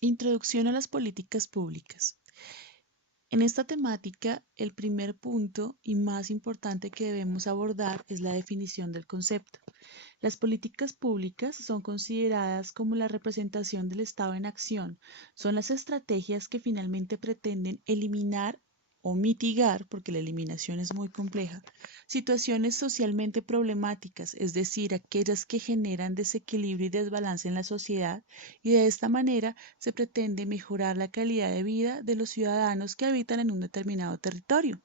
Introducción a las políticas públicas. En esta temática, el primer punto y más importante que debemos abordar es la definición del concepto. Las políticas públicas son consideradas como la representación del Estado en acción. Son las estrategias que finalmente pretenden eliminar o mitigar, porque la eliminación es muy compleja, situaciones socialmente problemáticas, es decir, aquellas que generan desequilibrio y desbalance en la sociedad, y de esta manera se pretende mejorar la calidad de vida de los ciudadanos que habitan en un determinado territorio.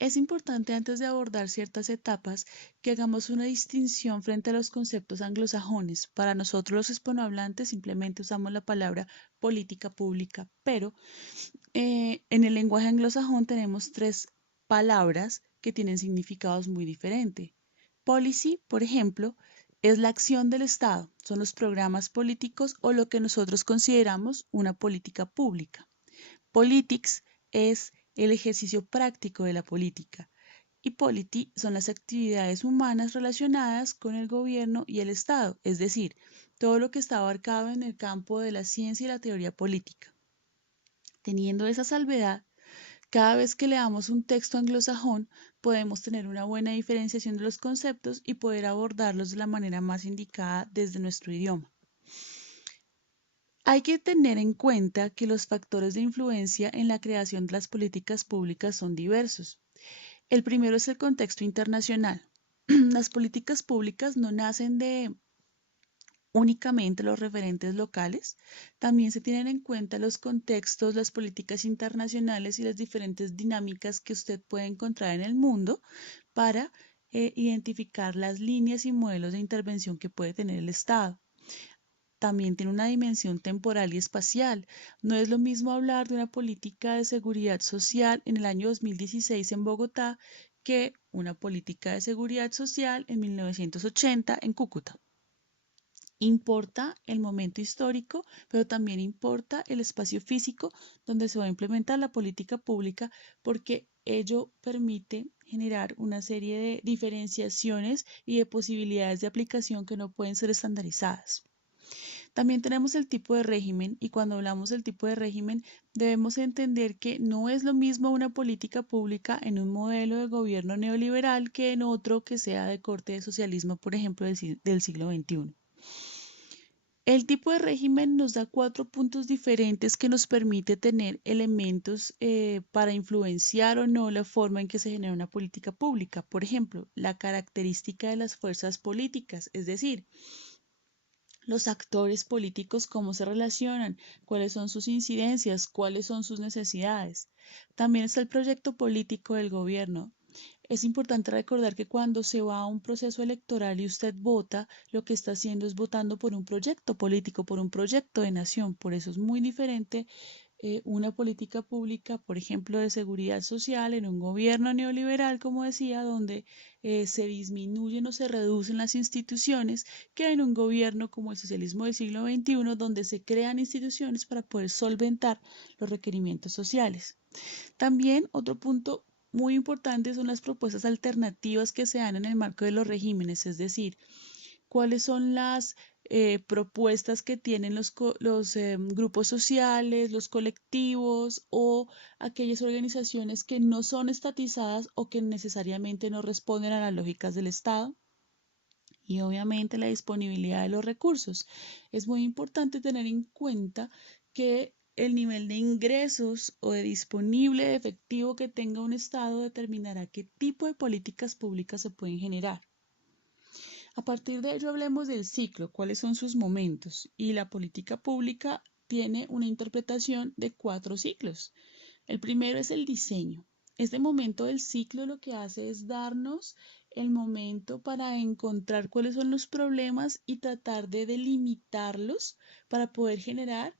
Es importante antes de abordar ciertas etapas que hagamos una distinción frente a los conceptos anglosajones. Para nosotros los hispanohablantes simplemente usamos la palabra política pública, pero en el lenguaje anglosajón tenemos tres palabras que tienen significados muy diferentes. Policy, por ejemplo, es la acción del Estado, son los programas políticos o lo que nosotros consideramos una política pública. Politics es el ejercicio práctico de la política y polity son las actividades humanas relacionadas con el gobierno y el Estado, es decir, todo lo que está abarcado en el campo de la ciencia y la teoría política. Teniendo esa salvedad, cada vez que leamos un texto anglosajón, podemos tener una buena diferenciación de los conceptos y poder abordarlos de la manera más indicada desde nuestro idioma. Hay que tener en cuenta que los factores de influencia en la creación de las políticas públicas son diversos. El primero es el contexto internacional. Las políticas públicas no nacen de únicamente los referentes locales, también se tienen en cuenta los contextos, las políticas internacionales y las diferentes dinámicas que usted puede encontrar en el mundo para identificar las líneas y modelos de intervención que puede tener el Estado. También tiene una dimensión temporal y espacial. No es lo mismo hablar de una política de seguridad social en el año 2016 en Bogotá que una política de seguridad social en 1980 en Cúcuta. Importa el momento histórico, pero también importa el espacio físico donde se va a implementar la política pública porque ello permite generar una serie de diferenciaciones y de posibilidades de aplicación que no pueden ser estandarizadas. También tenemos el tipo de régimen y cuando hablamos del tipo de régimen debemos entender que no es lo mismo una política pública en un modelo de gobierno neoliberal que en otro que sea de corte de socialismo, por ejemplo, del siglo XXI. El tipo de régimen nos da cuatro puntos diferentes que nos permite tener elementos para influenciar o no la forma en que se genera una política pública. Por ejemplo, la característica de las fuerzas políticas, es decir, los actores políticos, cómo se relacionan, cuáles son sus incidencias, cuáles son sus necesidades. También está el proyecto político del gobierno. Es importante recordar que cuando se va a un proceso electoral y usted vota, lo que está haciendo es votando por un proyecto político, por un proyecto de nación. Por eso es muy diferente una política pública, por ejemplo, de seguridad social en un gobierno neoliberal, como decía, donde se disminuyen o se reducen las instituciones, que en un gobierno como el socialismo del siglo XXI, donde se crean instituciones para poder solventar los requerimientos sociales. También otro punto muy importante son las propuestas alternativas que se dan en el marco de los regímenes, es decir, cuáles son las propuestas que tienen los grupos sociales, los colectivos o aquellas organizaciones que no son estatizadas o que necesariamente no responden a las lógicas del Estado. Y obviamente la disponibilidad de los recursos. Es muy importante tener en cuenta que el nivel de ingresos o de disponible de efectivo que tenga un Estado determinará qué tipo de políticas públicas se pueden generar. A partir de ello hablemos del ciclo, cuáles son sus momentos. Y la política pública tiene una interpretación de cuatro ciclos. El primero es el diseño. Este momento del ciclo lo que hace es darnos el momento para encontrar cuáles son los problemas y tratar de delimitarlos para poder generar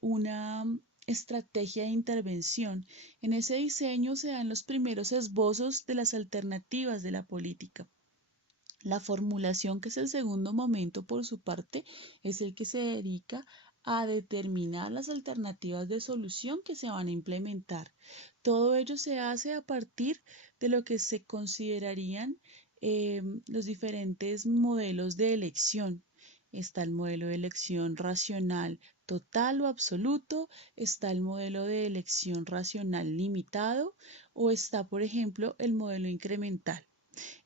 una estrategia de intervención. En ese diseño se dan los primeros esbozos de las alternativas de la política. La formulación, que es el segundo momento por su parte, es el que se dedica a determinar las alternativas de solución que se van a implementar. Todo ello se hace a partir de lo que se considerarían los diferentes modelos de elección. Está el modelo de elección racional total o absoluto, está el modelo de elección racional limitado o está, por ejemplo, el modelo incremental.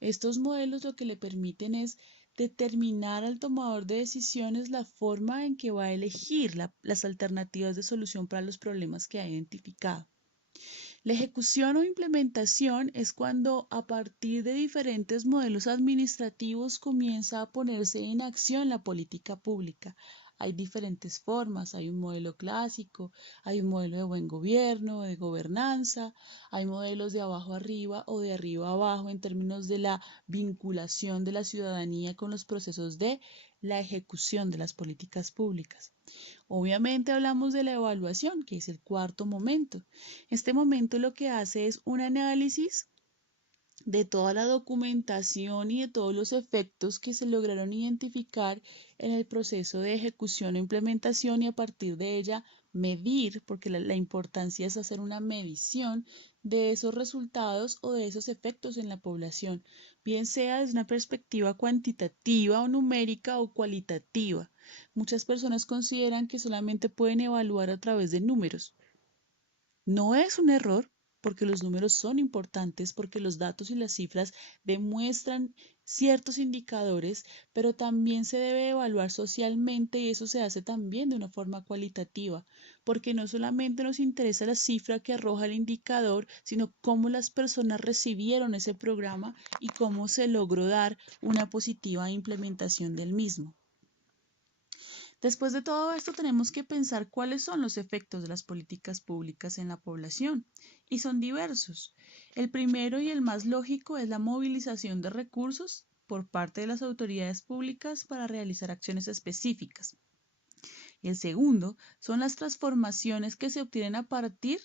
Estos modelos lo que le permiten es determinar al tomador de decisiones la forma en que va a elegir las alternativas de solución para los problemas que ha identificado. La ejecución o implementación es cuando a partir de diferentes modelos administrativos comienza a ponerse en acción la política pública. Hay diferentes formas, hay un modelo clásico, hay un modelo de buen gobierno, de gobernanza, hay modelos de abajo arriba o de arriba abajo en términos de la vinculación de la ciudadanía con los procesos de la ejecución de las políticas públicas. Obviamente hablamos de la evaluación, que es el cuarto momento. Este momento lo que hace es un análisis de toda la documentación y de todos los efectos que se lograron identificar en el proceso de ejecución o implementación y a partir de ella medir, porque la importancia es hacer una medición de esos resultados o de esos efectos en la población, bien sea desde una perspectiva cuantitativa o numérica o cualitativa. Muchas personas consideran que solamente pueden evaluar a través de números. No es un error, porque los números son importantes, porque los datos y las cifras demuestran ciertos indicadores, pero también se debe evaluar socialmente y eso se hace también de una forma cualitativa, porque no solamente nos interesa la cifra que arroja el indicador, sino cómo las personas recibieron ese programa y cómo se logró dar una positiva implementación del mismo. Después de todo esto, tenemos que pensar cuáles son los efectos de las políticas públicas en la población, y son diversos. El primero y el más lógico es la movilización de recursos por parte de las autoridades públicas para realizar acciones específicas. El segundo son las transformaciones que se obtienen a partir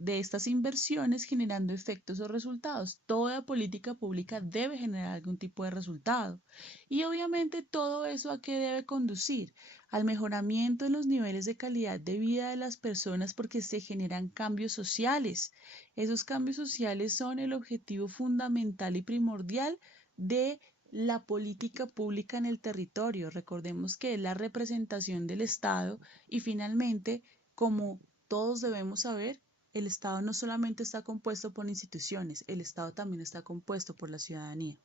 de estas inversiones generando efectos o resultados. Toda política pública debe generar algún tipo de resultado. Y obviamente todo eso a qué debe conducir? Al mejoramiento de los niveles de calidad de vida de las personas porque se generan cambios sociales. Esos cambios sociales son el objetivo fundamental y primordial de la política pública en el territorio. Recordemos que es la representación del Estado y finalmente, como todos debemos saber, el Estado no solamente está compuesto por instituciones, el Estado también está compuesto por la ciudadanía.